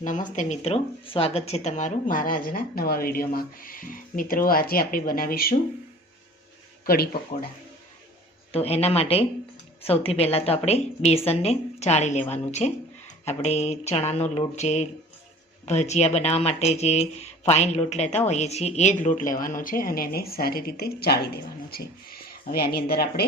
નમસ્તે મિત્રો, સ્વાગત છે તમારું મારા આજના નવા વિડીયોમાં. મિત્રો, આજે આપણે બનાવીશું કઢી પકોડા. તો એના માટે સૌથી પહેલાં તો આપણે બેસનને ચાળી લેવાનું છે. આપણે ચણાનો લોટ જે ભજીયા બનાવવા માટે જે ફાઇન લોટ લેતા હોઈએ છીએ એ જ લોટ લેવાનો છે અને એને સારી રીતે ચાળી દેવાનો છે. હવે આની અંદર આપણે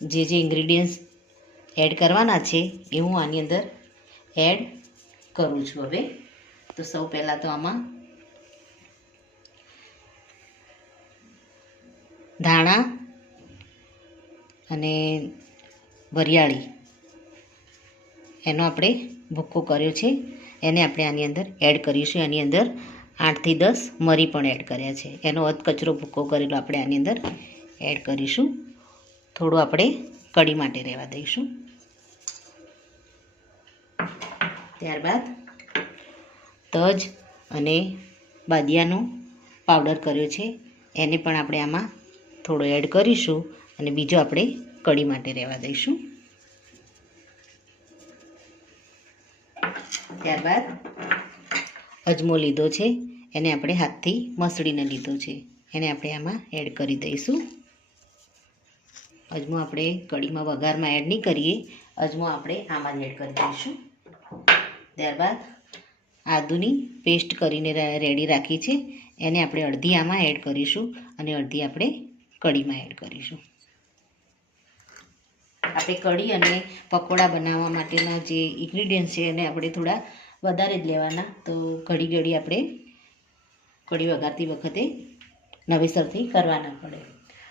જે ઇન્ગ્રીડિયન્ટ્સ એડ કરવાના છે એ હું આની અંદર એડ કરું છું. હવે તો સૌ પહેલાં તો આમાં ધાણા અને વરિયાળી એનો આપણે ભૂક્કો કર્યો છે, એને આપણે આની અંદર એડ કરીશું. એની અંદર 8 થી 10 મરી પણ એડ કર્યા છે. એનો અધકચરો ભૂક્કો કરેલો આપણે આની અંદર એડ કરીશું. થોડું આપણે કઢી માટે રહેવા દઈશું. ત્યારબાદ તજ અને બાદિયાનો પાવડર કર્યો છે એને પણ આપણે આમાં થોડો એડ કરીશું અને બીજો આપણે કઢી માટે રહેવા દઈશું. ત્યારબાદ અજમો લીધો છે, એને આપણે હાથથી મસળીને લીધો છે, એને આપણે આમાં એડ કરી દઈશું. અજમો આપણે કઢીમાં વઘારમાં એડ નહીં કરીએ, અજમો આપણે આમાં જ એડ કરી દઈશું. ત્યારબાદ આદુની પેસ્ટ કરીને રેડી રાખી છે, એને આપણે અડધી આમાં એડ કરીશું અને અડધી આપણે કઢીમાં એડ કરીશું. આપણે કઢી અને પકોડા બનાવવા માટેના જે ઇન્ગ્રીડિયન્ટ છે એને આપણે થોડા વધારે જ લેવાના, તો ઘડી આપણે કઢી વઘારતી વખતે નવેસરથી કરવા ના પડે.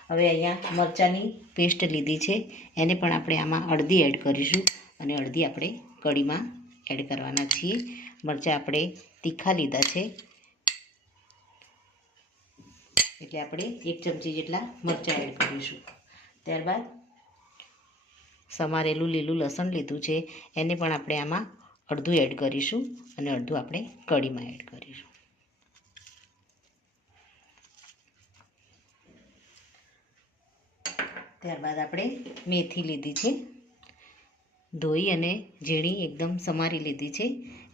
હવે અહીંયા મરચાંની પેસ્ટ લીધી છે, એને પણ આપણે આમાં અડધી એડ કરીશું અને અડધી આપણે કઢીમાં એડ કરવાના છીએ. મરચાં આપણે તીખા લીધા છે એટલે આપણે 1 ચમચી જેટલા મરચાં એડ કરીશું. ત્યારબાદ સમારેલું લીલું લસણ લીધું છે, એને પણ આપણે આમાં અડધું એડ કરીશું અને અડધું આપણે કઢીમાં એડ કરીશું. ત્યારબાદ આપણે મેથી લીધી છે, ધોઈ અને ઝીણી એકદમ સમારી લીધી છે,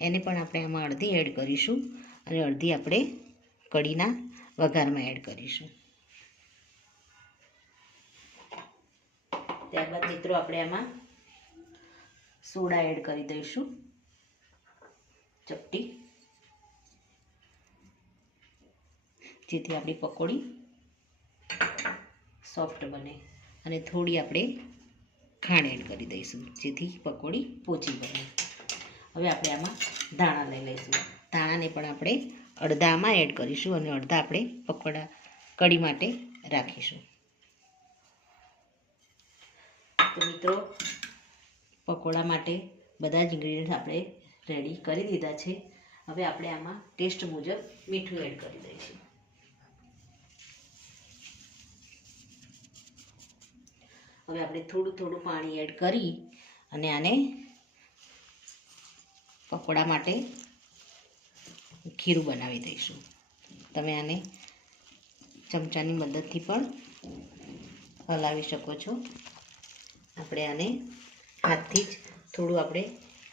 એને પણ આપણે આમાં અડધી એડ કરીશું અને અડધી આપણે કઢીના વઘારમાં એડ કરીશું. ત્યારબાદ મિત્રો આપણે આમાં સોડા એડ કરી દઈશું, ચપટી, જેથી આપણી પકોડી સોફ્ટ બને. અને થોડી આપણે ખાંડ એડ કરી દઈશું જેથી પકોડી પોચી બને. હવે આપણે આમાં ધાણા લઈ લઈશું. ધાણાને પણ આપણે અડધા આમાં એડ કરીશું અને અડધા આપણે પકોડા કઢી માટે રાખીશું. તો મિત્રો, પકોડા માટે બધા જ ઇન્ગ્રીડિયન્ટ આપણે રેડી કરી દીધા છે. હવે આપણે આમાં ટેસ્ટ મુજબ મીઠું એડ કરી દઈશું. હવે આપણે થોડું પાણી એડ કરી અને આને પકોડા માટે ખીરું બનાવી દઈશું. તમે આને ચમચાની મદદથી પણ હલાવી શકો છો. આપણે આને હાથથી જ થોડું આપણે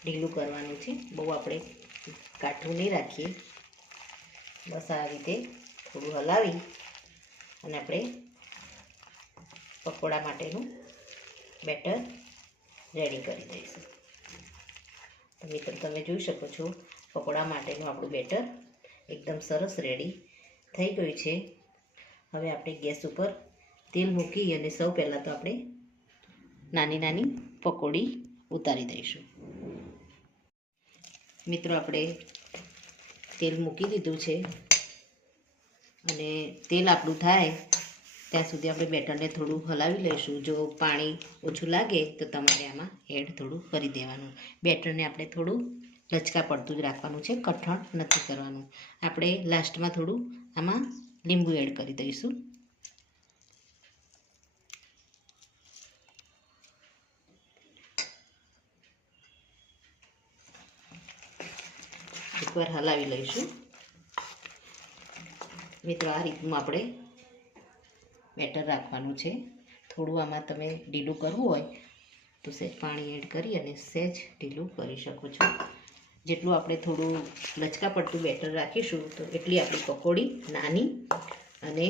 ઢીલું કરવાનું છે, બહુ આપણે કાઠું નહીં રાખીએ. બસ આ રીતે થોડું હલાવી અને આપણે પકોડા માટેનું બેટર રેડી કરી દઈશું. તો મિત્રો, તમે જોઈ શકો છો પકોડા માટેનું આપણું બેટર એકદમ સરસ રેડી થઈ ગયું છે. હવે આપણે ગેસ ઉપર તેલ મૂકી અને સૌ પહેલાં તો આપણે નાની નાની પકોડી ઉતારી દઈશું. મિત્રો, આપણે તેલ મૂકી દીધું છે અને તેલ આપણું થાય ત્યાં સુધી આપણે બેટરને થોડું હલાવી લઈશું. જો પાણી ઓછું લાગે તો તમારે આમાં એડ થોડું કરી દેવાનું. બેટરને આપણે થોડું લચકા પડતું જ રાખવાનું છે, કઠણ નથી કરવાનું. આપણે લાસ્ટમાં થોડું આમાં લીંબુ એડ કરી દઈશું. એકવાર હલાવી લઈશું. મિત્રો, આ રીતનું આપણે બેટર રાખવાનું છે. થોડું આમાં તમે ઢીલું કરવું હોય તો સહેજ પાણી એડ કરી અને સહેજ ઢીલું કરી શકો છો. જેટલું આપણે થોડું લચકા પડતું બેટર રાખીશું તો એટલી આપણી પકોડી નાની અને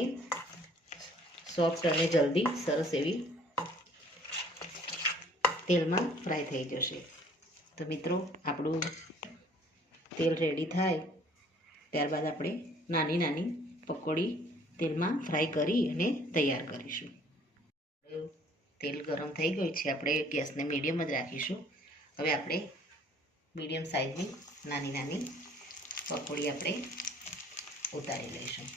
સોફ્ટ અને જલ્દી સરસ એવી તેલમાં ફ્રાય થઈ જશે. તો મિત્રો આપણું તેલ રેડી થાય ત્યારબાદ આપણે નાની નાની પકોડી તેલમાં ફ્રાય કરી અને તૈયાર કરીશું. તેલ ગરમ થઈ ગયું છે, આપણે ગેસને મીડિયમ જ રાખીશું. હવે આપણે મીડિયમ સાઇઝની નાની નાની પકોડી આપણે ઉતારી લઈશું.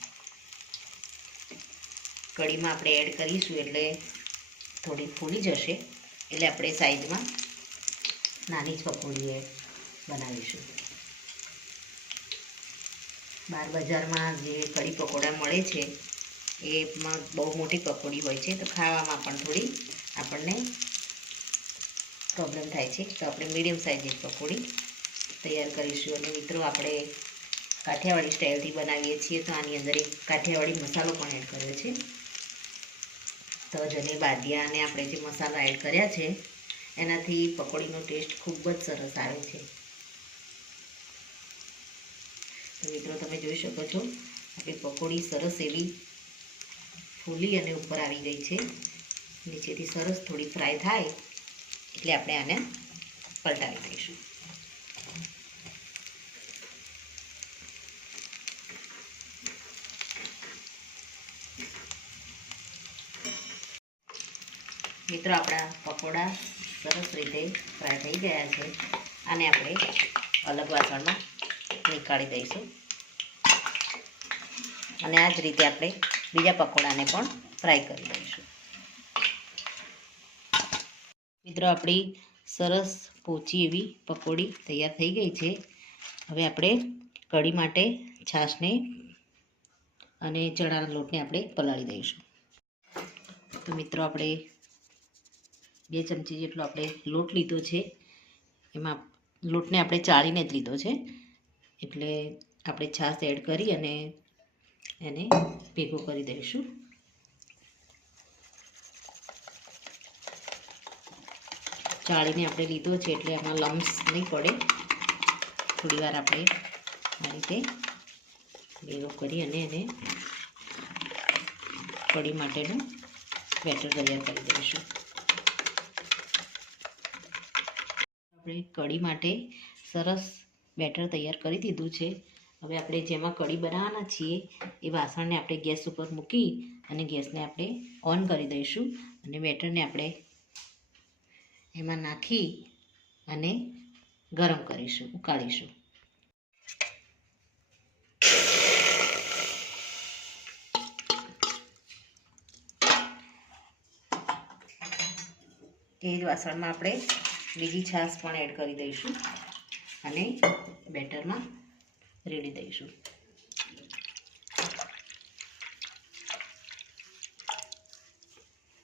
કઢીમાં આપણે એડ કરીશું એટલે થોડી ફૂલી જશે, એટલે આપણે સાઈઝમાં નાની જ પકોડી બનાવીશું. બહાર બજારમાં જે કઢી પકોડા મળે છે એમાં બહુ મોટી પકોડી હોય છે, તો ખાવામાં પણ થોડી આપણને પ્રોબ્લેમ થાય છે. તો આપણે મીડિયમ સાઇઝની પકોડી તૈયાર કરીશું. અને મિત્રો આપણે કાઠિયાવાડી સ્ટાઇલથી બનાવીએ છીએ, તો આની અંદર એક કાઠિયાવાડી મસાલો પણ એડ કર્યો છે. તજ અને બાદિયા અને આપણે જે મસાલા એડ કર્યા છે એનાથી પકોડીનો ટેસ્ટ ખૂબ જ સરસ આવે છે. તો મિત્રો તમે જોઈ શકો છો આપણી પકોડી સરસ એવી ફૂલી અને ઉપર આવી ગઈ છે. નીચેથી સરસ થોડી ફ્રાય થાય એટલે આપણે આને પલટાવી દઈશું. મિત્રો આપણા પકોડા સરસ રીતે ફ્રાય થઈ ગયા છે. આને આપણે અલગ વાસણમાં નીકાળી દઈશું. અને આ જ રીતે આપણે બીજા પકોડાને પણ ફ્રાય કરી દઈશું. મિત્રો આપણી સરસ પોચી એવી પકોડી તૈયાર થઈ ગઈ છે. હવે આપણે કઢી માટે છાશને અને ચણાના લોટને આપણે પલાળી દઈશું. તો મિત્રો આપણે 2 ચમચી જેટલો આપણે લોટ લીધો છે, એમાં લોટને આપણે ચાળીને જ લીધો છે, એટલે આપણે છાશ એડ કરી અને એને ભેગો કરી દઈશું. ચાળીને આપણે લીધો છે એટલે એમાં લમ્સ નહીં પડે. થોડી વાર આપણે આ રીતે ભેગો કરી અને એને કઢી માટેનું બેટર તૈયાર કરી દઈશું. આપણે કઢી માટે સરસ બેટર તૈયાર કરી દીધું છે. હવે આપણે જેમાં કઢી બનાવવાના છીએ એ વાસણને આપણે ગેસ ઉપર મૂકી અને ગેસને આપણે ઓન કરી દઈશું. અને બેટરને આપણે એમાં નાખી અને ગરમ કરીશું, ઉકાળીશું. એ જ વાસણમાં આપણે બીજી છાશ પણ એડ કરી દઈશું અને બેટરમાં રેડી દઈશું.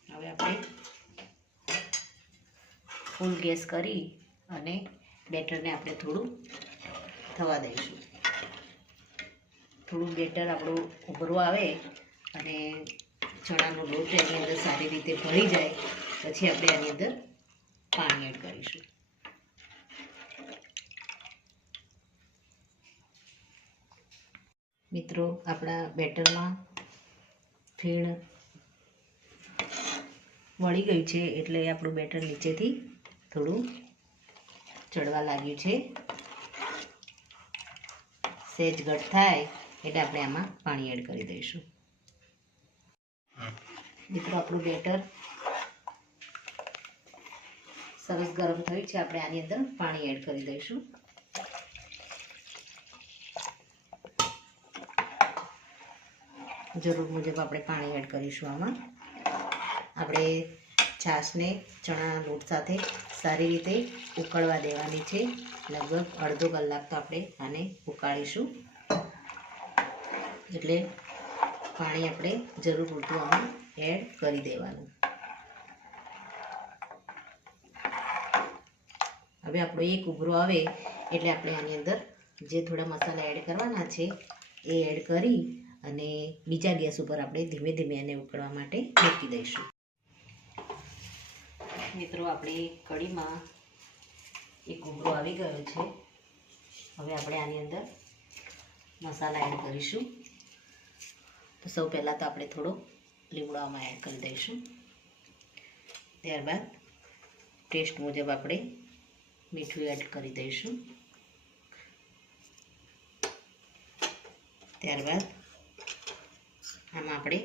હવે આપણે ફૂલ ગેસ કરી અને બેટરને આપણે થોડું થવા દઈશું. થોડું બેટર આપણું ઉભરું આવે અને ચણાનો લોટ એની અંદર સારી રીતે ભળી જાય પછી આપણે આની અંદર પાણી એડ કરીશું. મિત્રો આપણા બેટરમાં ફીણ વળી ગયું છે એટલે આપણું બેટર નીચેથી થોડું ચડવા લાગ્યું છે. સહેજ ઘટ થાય એટલે આપણે આમાં પાણી એડ કરી દઈશું. મિત્રો આપણું બેટર સરસ ગરમ થયું છે. આપણે આની અંદર પાણી એડ કરી દઈશું. જરૂર મુજબ આપણે પાણી એડ કરીશું. આમાં આપણે છાશને ચણાના લોટ સાથે સારી રીતે ઉકળવા દેવાની છે. લગભગ અડધો કલાક તો આપણે આને ઉકાળીશું. એટલે પાણી આપણે જરૂર પૂરતું આમાં એડ કરી દેવાનું. હવે આપણો એક ઉભરો આવે એટલે આપણે આની અંદર જે થોડા મસાલા એડ કરવાના છે એ એડ કરી અને બીજા ગેસ ઉપર આપણે ધીમે ધીમે એને ઉકળવા માટે મૂકી દઈશું. મિત્રો આપણી કઢીમાં એક ઉભરો આવી ગયો છે હવે આપણે આની અંદર મસાલા એડ કરીશું. તો સૌ પહેલાં તો આપણે થોડો લીમડો આમાં એડ કરી દઈશું. ત્યારબાદ ટેસ્ટ મુજબ આપણે મીઠું એડ કરી દઈશું. ત્યારબાદ આમાં આપણે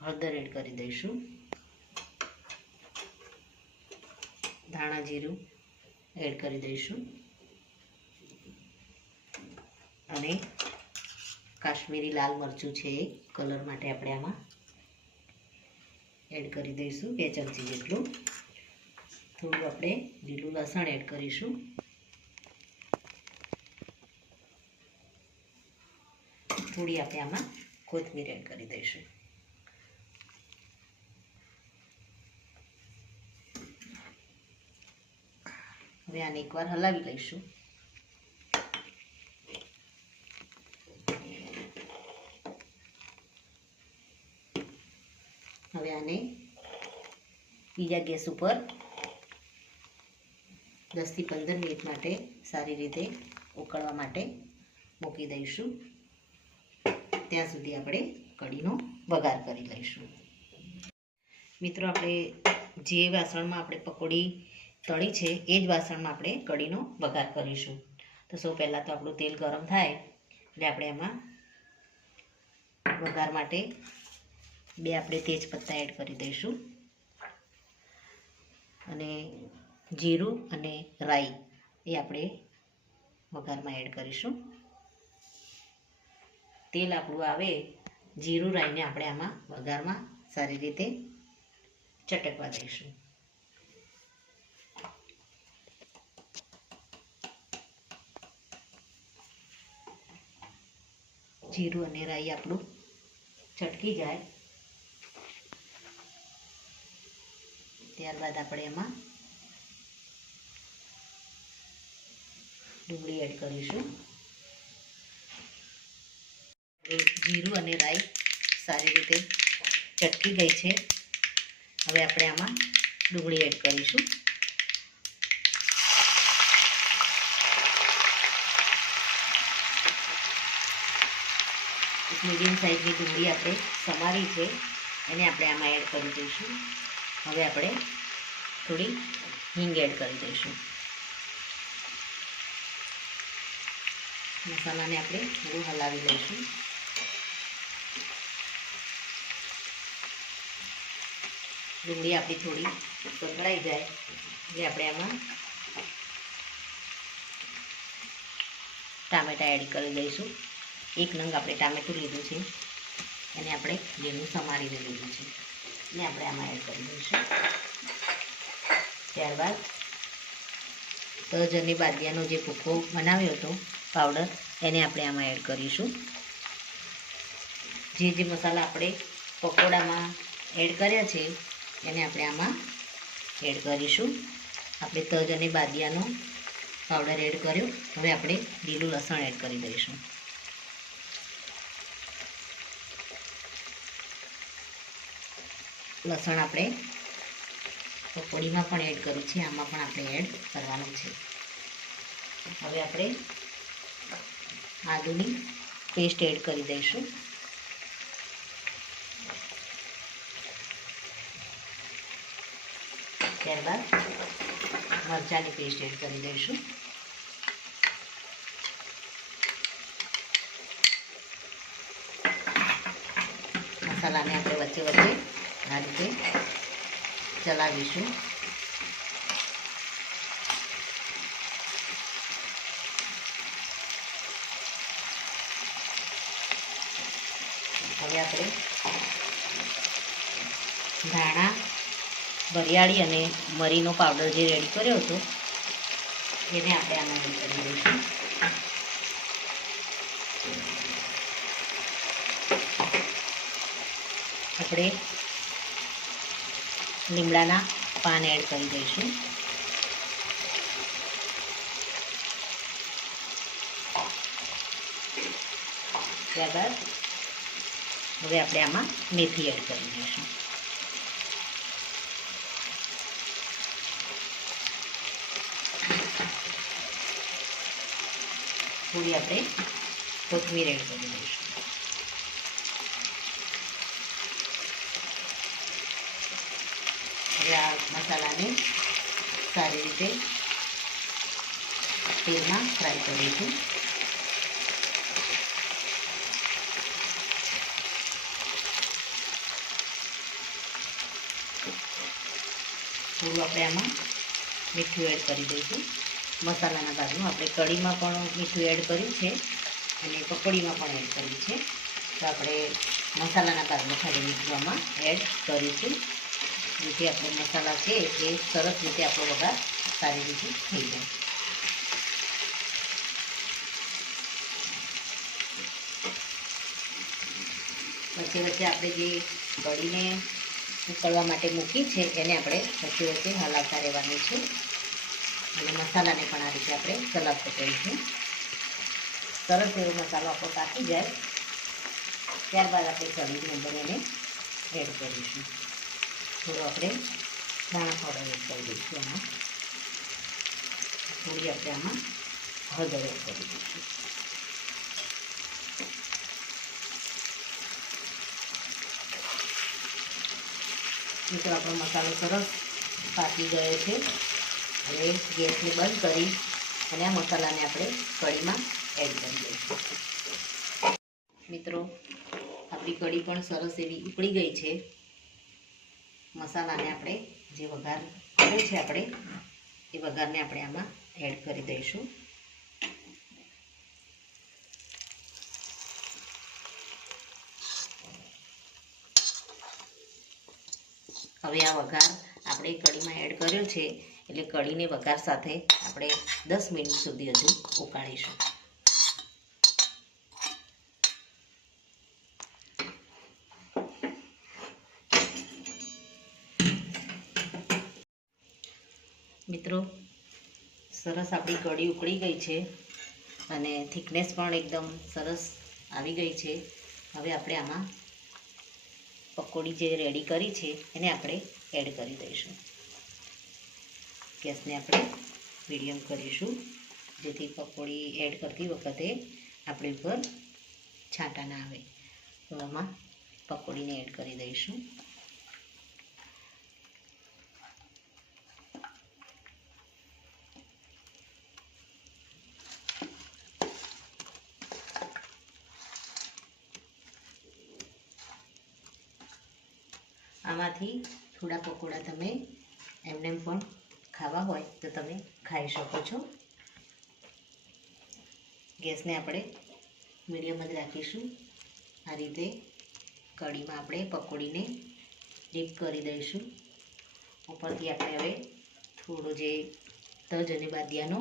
હળદર એડ કરી દઈશું. ધાણા જીરું એડ કરી દઈશું અને કાશ્મીરી લાલ મરચું છે એ કલર માટે આપણે આમાં એડ કરી દઈશું 2 ચમચી જેટલું. થોડું આપણે લીલું લસણ એડ કરીશું. થોડી આપણે આમાં કોથમીર એડ કરી દઈશું. હવે આને એકવાર હલાવી લઈશું. હવે આને બીજા ગેસ ઉપર 10 થી 15 મિનિટ માટે સારી રીતે ઉકળવા માટે મૂકી દઈશું. ત્યાં સુધી આપણે કઢીનો વઘાર કરી લઈશું. મિત્રો, આપણે જે વાસણમાં આપણે પકોડી તળી છે એ જ વાસણમાં આપણે કઢીનો વઘાર કરીશું. તો સૌ પહેલાં તો આપણું તેલ ગરમ થાય એટલે આપણે એમાં વઘાર માટે 2 આપણે તેજપત્તા એડ કરી દઈશું અને જીરું અને રાઈ એ આપણે વઘારમાં એડ કરીશું. તેલ આપણું આવે, જીરું રાઈને આપણે આમાં વઘારમાં સારી રીતે ચટકવા દઈશું. જીરું અને રાઈ આપણું ચટકી જાય ત્યારબાદ આપણે એમાં ડુંગળી એડ કરીશું. જીરું અને રાઈ સારી રીતે ચટકી ગઈ છે. હવે આપણે આમાં ડુંગળી એડ કરીશું. એક મીડિયમ સાઈઝની ડુંગળી આપણે સમારી છે એને આપણે આમાં એડ કરી દઈશું. હવે આપણે થોડી હિંગ એડ કરી દઈશું. મસાલાને આપણે થોડું હલાવી લઈશું. ડુંગળી આપણી થોડી સતળાઈ જાય એટલે આપણે આમાં ટામેટાં એડ કરી દઈશું. 1 નંગ આપણે ટામેટું લીધું છે એને આપણે લીલું સમારીને લીધું છે એને આપણે આમાં એડ કરી દઈશું. ત્યારબાદ તજ અને બાદિયાનો જે ભૂકો બનાવ્યો હતો પાવડર એને આપણે આમાં એડ કરીશું. જે મસાલા આપણે પકોડામાં એડ કર્યા છે એને આપણે આમાં એડ કરીશું. આપણે તજ અને બાદિયાનો પાવડર એડ કર્યો. હવે આપણે લીલું લસણ એડ કરી દઈશું. લસણ આપણે પકોડીમાં પણ એડ કર્યું છે, આમાં પણ આપણે એડ કરવાનું છે. હવે આપણે આદુની પેસ્ટ એડ કરી દઈશું. ત્યારબાદ મરચાંની પેસ્ટ એડ કરી દઈશું. મસાલાને આપણે વચ્ચે વચ્ચે આ રીતે ચલાવીશું. હવે આપણે ધાણા, વરિયાળી અને મરીનો પાવડર જે રેડી કર્યો હતો એને આપણે આમાં એડ કરી દઈશું. આપણે લીમડાના પાન એડ કરી દઈશું. ત્યારબાદ હવે આપણે આમાં મેથી એડ કરી દઈશું. થોડી આપણે કોથમીર એડ કરી દઈશું. હવે આ મસાલાને સારી રીતે તેલમાં ફ્રાય કરીશું. થોડું આપણે આમાં મીઠું એડ કરી દઈશું. મસાલાના ભાગનું આપણે કઢીમાં પણ મીઠું એડ કર્યું છે અને પકોડીમાં પણ એડ કર્યું છે. તો આપણે મસાલાના ભાગનું ખાલી મીઠું આમાં એડ કરીશું, જેથી આપણો મસાલા છે એ સરસ રીતે આપણો વઘાર સારી રીતે થઈ જાય. વચ્ચે વચ્ચે આપણે જે કઢીને ઉકળવા માટે મૂકી છે એને આપણે વચ્ચે વચ્ચે હલાવતા રહેવાનું છે અને મસાલાને પણ આ રીતે આપણે ચલાવતો કરીશું. સરસ એવો મસાલો આપણો પાકી જાય ત્યારબાદ આપણે કઢીની અંદર એને એડ કરીશું. થોડું આપણે ધાણા પાવડર એડ કરી દઈશું. આમાં થોડી આપણે આમાં હળદર એડ કરી દઈશું. મિત્રો આપણો મસાલો સરસ પાકી ગયો છે. હવે ગેસને બંધ કરી અને આ મસાલાને આપણે કઢીમાં એડ કરી દઈશું. મિત્રો આપણી કઢી પણ સરસ એવી ઉકળી ગઈ છે. મસાલાને આપણે જે વઘાર કર્યો છે આપણે એ વઘારને આપણે આમાં એડ કરી દઈશું. હવે આ વઘાર આપણે કઢીમાં એડ કર્યો છે એટલે કઢીને વઘાર સાથે આપણે 10 મિનિટ સુધી હજુ ઉકાળીશું. મિત્રો સરસ આપણી કઢી ઉકળી ગઈ છે અને થિકનેસ પણ એકદમ સરસ આવી ગઈ છે. હવે આપણે આમાં પકોડી જે રેડી કરી છે એને આપણે એડ કરી દઈશું. ગેસને આપણે મીડિયમ કરીશું, જેથી પકોડી એડ કરતી વખતે આપણી ઉપર છાંટા ના આવે. તો આમાં પકોડીને એડ કરી દઈશું. આમાંથી થોડા પકોડા તમે એમને પણ ખાવા હોય તો તમે ખાઈ શકો છો. ગેસને આપણે મીડિયમ જ રાખીશું. આ રીતે કઢીમાં આપણે પકોડીને ડીપ કરી દઈશું. ઉપરથી આપણે હવે થોડો જે તજ અને બાદિયાનો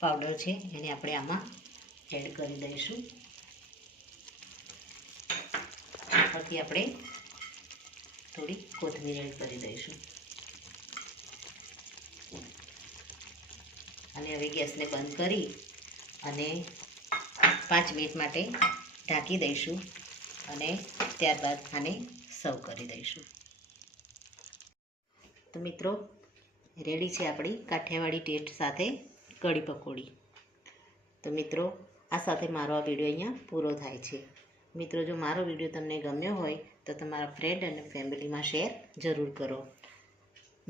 પાવડર છે એને આપણે આમાં એડ કરી દઈશું. ઉપરથી આપણે થોડી કોથમીર એડ કરી દઈશું અને હવે ગેસને બંધ કરી અને 5 મિનિટ માટે ઢાંકી દઈશું અને ત્યારબાદ આને સર્વ કરી દઈશું. તો મિત્રો રેડી છે આપણી કાઠિયાવાડી ટેસ્ટ સાથે કઢી પકોડી. તો મિત્રો આ સાથે મારો આ વિડીયો અહીંયા પૂરો થાય છે. મિત્રો જો મારો વિડીયો તમને ગમ્યો હોય તો તમારા ફ્રેન્ડ અને ફેમિલીમાં શેર જરૂર કરો.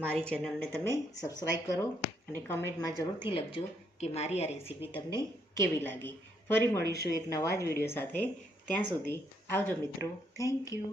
મારી ચેનલને તમે સબસ્ક્રાઈબ કરો અને કમેન્ટમાં જરૂરથી લખજો કે મારી આ રેસીપી તમને કેવી લાગી. ફરી મળીશું એક નવા જ વિડીયો સાથે. ત્યાં સુધી આવજો મિત્રો. Thank you.